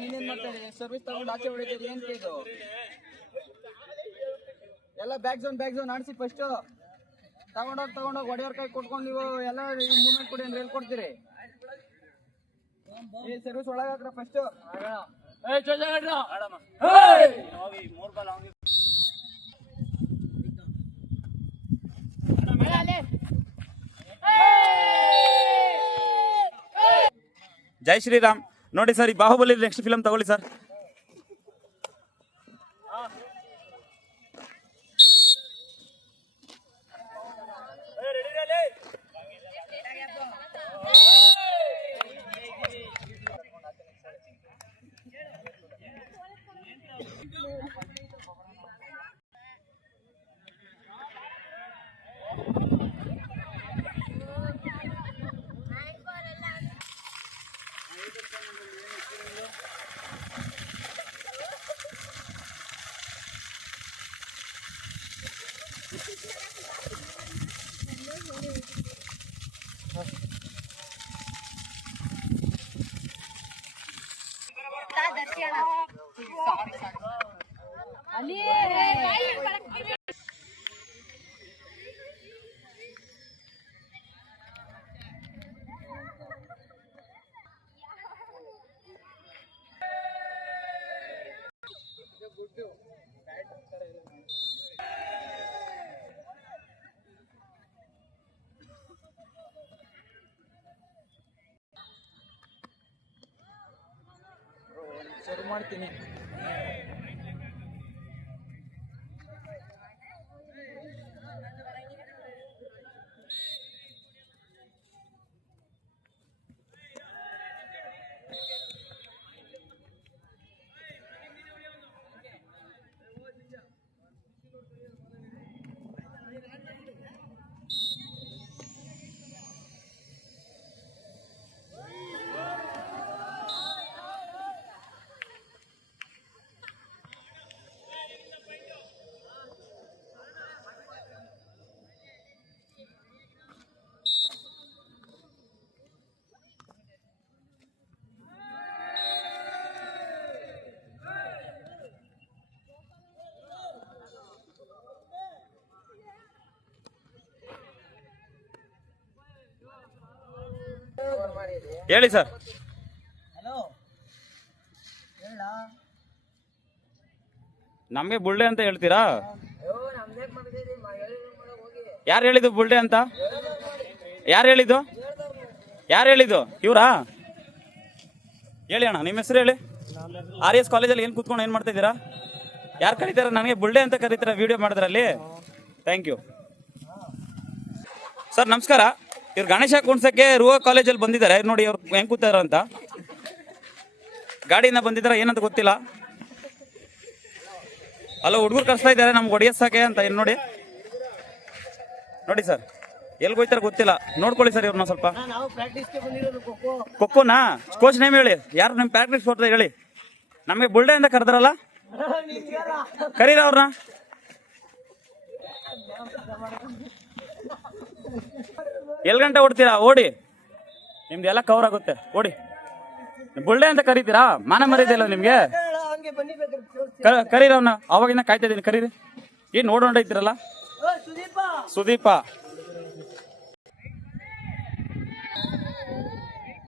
ನೀನೇನ್ ಮಾಡ್ತಾರೆ ಸರ್ವಿಸ್ ತಗೊಂಡು ಆಚೆ ಹೊಡಿತೀರಿ ಏನ್ ಇದು ಎಲ್ಲ ಬ್ಯಾಕ್ ಝೋನ್ ಆಡಿಸಿ ಫಸ್ಟ್ ತಗೊಂಡೋಗಿ ಹೊಡೆಯೋರ್ ಕೈ ಕೊಟ್ಕೊಂಡು ನೀವು ಎಲ್ಲ ಮೂವ್ಮೆಂಟ್ ಕೊಡಿ ಅಂದ್ರೆ ಎಲ್ಲಿ ಕೊಡ್ತೀರಿ ಈ ಸರ್ವಿಸ್ ಒಳಗಾಕ್ರ ಫಸ್ಟ್ ಜೈ ಶ್ರೀರಾಮ್. ನೋಡಿ ಸರ್, ಈ ಬಾಹುಬಲಿ ನೆಕ್ಸ್ಟ್ ಫಿಲಮ್ ತಗೊಳ್ಳಿ ಸರ್. ಶುರು ಮಾಡ್ತೀನಿ. ಹೇಳಿ ಸರ್. ಹಲೋ, ನಮಗೆ ಬುಲ್ಡೆ ಅಂತ ಹೇಳ್ತೀರಾ? ಯಾರು ಹೇಳಿದ್ದು ಬುಲ್ಡೆ ಅಂತ? ಯಾರು ಹೇಳಿದ್ದು? ಇವ್ರಾ? ಹೇಳಿ ಅಣ್ಣ, ನಿಮ್ಮ ಹೆಸರು ಹೇಳಿ. RS ಕಾಲೇಜಲ್ಲಿ ಏನು ಕೂತ್ಕೊಂಡು ಏನು ಮಾಡ್ತಾ ಇದ್ದೀರಾ? ಯಾರು ಕರೀತಾರ? ನನಗೆ ಬುಲ್ಡೆ ಅಂತ ಕರೀತಾರ ವಿಡಿಯೋ ಮಾಡಿದ್ರಲ್ಲಿ. Thank you sir. ನಮಸ್ಕಾರ. ಇವ್ರು ಗಣೇಶ ಕುಣ್ಸಕ್ಕೆ ರುವ ಕಾಲೇಜಲ್ಲಿ ಬಂದಿದ್ದಾರೆ ನೋಡಿ. ಅವ್ರು ಹೆಂಗೆ ಕೂತಾರ ಅಂತ ಗಾಡಿಯಿಂದ ಬಂದಿದ್ದಾರ ಏನಂತ ಗೊತ್ತಿಲ್ಲ. ಅಲ್ಲ, ಹುಡುಗರು ಕಳಿಸ್ತಾ ಇದ್ದಾರೆ ನಮ್ಗೆ ಹೊಡಿಯಸಾಕೆ ಅಂತ. ಏನು ನೋಡಿ ಸರ್, ಎಲ್ಲಿ ಹೋಯ್ತಾರ ಗೊತ್ತಿಲ್ಲ. ನೋಡ್ಕೊಳ್ಳಿ ಸರ್ ಇವ್ರನ್ನ ಸ್ವಲ್ಪ. ಖೋಖೋನಾ? ಕೋಚ್ ನೇಮ್ ಹೇಳಿ. ಯಾರು ನಿಮ್ಮ ಪ್ರಾಕ್ಟೀಸ್ ಕೊಡ್ತಾರೆ ಹೇಳಿ. ನಮಗೆ ಬುಲ್ಡೆ ಅಂತ ಕರೆದ್ರಲ್ಲ, ಕರೀರ ಅವ್ರನ್ನ. ಎಲ್ಲಿ ಗಂಟೆ ಓಡ್ತೀರಾ? ಓಡಿ, ನಿಮ್ದು ಎಲ್ಲ ಕವರ್ ಆಗುತ್ತೆ. ಓಡಿ. ಬುಲ್ಡೆ ಅಂತ ಕರೀತೀರಾ? ಮಾನ ಮರ್ಯಾದೆ ಇಲ್ಲ ನಿಮ್ಗೆ? ಕರೀರವ್ನ. ಅವಾಗಿನ ಕಾಯ್ತಾ ಇದೀನಿ, ಕರೀರಿ. ಏನ್ ನೋಡೋಣ ಇದ್ದೀರಲ್ಲ. ಸುದೀಪ